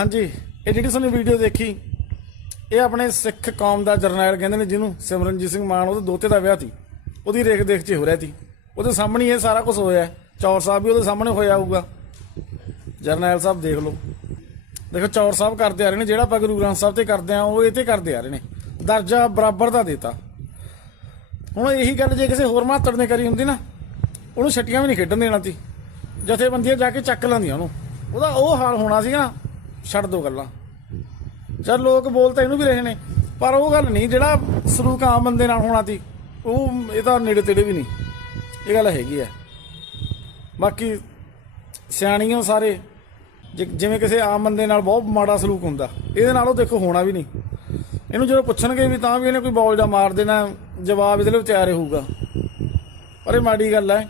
ਹਾਂਜੀ ਇਹ ਜਿਹੜੀ ਤੁਹਾਨੂੰ ਵੀਡੀਓ ਦੇਖੀ ਇਹ ਆਪਣੇ ਸਿੱਖ ਕੌਮ ਦਾ ਜਰਨੈਲ ਕਹਿੰਦੇ ਨੇ ਜਿਹਨੂੰ ਸਿਮਰਨਜੀਤ ਸਿੰਘ ਮਾਨ ਉਹਦੇ ਦੋਤੇ ਦਾ ਵਿਆਹ ਸੀ ਉਹਦੀ ਰੇਖ ਦੇਖ 'ਚ ਹੋ ਰਿਹਾ ਸੀ ਉਹਦੇ ਸਾਹਮਣੇ ਇਹ ਸਾਰਾ ਕੁਝ ਹੋਇਆ। ਚੌਰ ਸਾਹਿਬ ਵੀ ਉਹਦੇ ਸਾਹਮਣੇ ਹੋਇਆ ਹੋਊਗਾ। ਜਰਨੈਲ ਸਾਹਿਬ ਦੇਖ ਲਓ, ਦੇਖੋ ਚੌਰ ਸਾਹਿਬ ਕਰਦੇ ਆ ਰਹੇ ਨੇ ਜਿਹੜਾ ਆਪਾਂ ਗੁਰੂ ਗ੍ਰੰਥ ਸਾਹਿਬ ਤੇ ਕਰਦੇ ਆ ਉਹ ਇਹ ਤੇ ਕਰਦੇ ਆ ਰਹੇ ਨੇ। ਦਰਜਾ ਬਰਾਬਰ ਦਾ ਦੇਤਾ। ਹੁਣ ਇਹੀ ਗੱਲ ਜੇ ਕਿਸੇ ਹੋਰ ਮਾਤੜ ਨੇ ਕਰੀ ਹੁੰਦੀ ਨਾ ਉਹਨੂੰ ਛੱਟੀਆਂ ਵੀ ਨਹੀਂ ਖੇਡਣ ਦੇਣਾ ਸੀ। ਜਥੇਬੰਦੀਆਂ ਜਾ ਕੇ ਚੱਕ ਲੈਂਦੀਆਂ ਉਹਨੂੰ, ਉਹਦਾ ਉਹ ਹਾਲ ਹੋਣਾ ਸੀਗਾ। ਛੱਡ ਦੋ ਗੱਲਾਂ, ਚੱਲ ਲੋਕ ਬੋਲ ਤਾਂ ਇਹਨੂੰ ਵੀ ਰਹੇ ਨੇ ਪਰ ਉਹ ਗੱਲ ਨਹੀਂ ਜਿਹੜਾ ਸਲੂਕ ਆਮ ਬੰਦੇ ਨਾਲ ਹੋਣਾ ਸੀ ਉਹ ਇਹ ਤਾਂ ਨੇੜੇ ਤੇੜੇ ਵੀ ਨਹੀਂ। ਇਹ ਗੱਲ ਹੈਗੀ ਆ। ਬਾਕੀ ਸਿਆਣੀਆਂ ਸਾਰੇ ਜਿਵੇਂ ਕਿਸੇ ਆਮ ਬੰਦੇ ਨਾਲ ਬਹੁਤ ਮਾੜਾ ਸਲੂਕ ਹੁੰਦਾ ਇਹਦੇ ਨਾਲ ਉਹ ਦੇਖੋ ਹੋਣਾ ਵੀ ਨਹੀਂ। ਇਹਨੂੰ ਜਦੋਂ ਪੁੱਛਣਗੇ ਵੀ ਤਾਂ ਵੀ ਇਹਨੇ ਕੋਈ ਬੋਲ ਜਾਂ ਮਾਰ ਦੇਣਾ, ਜਵਾਬ ਇਹਦੇ ਲਈ ਤਿਆਰ ਹੋਊਗਾ। ਪਰ ਇਹ ਮਾੜੀ ਗੱਲ ਹੈ।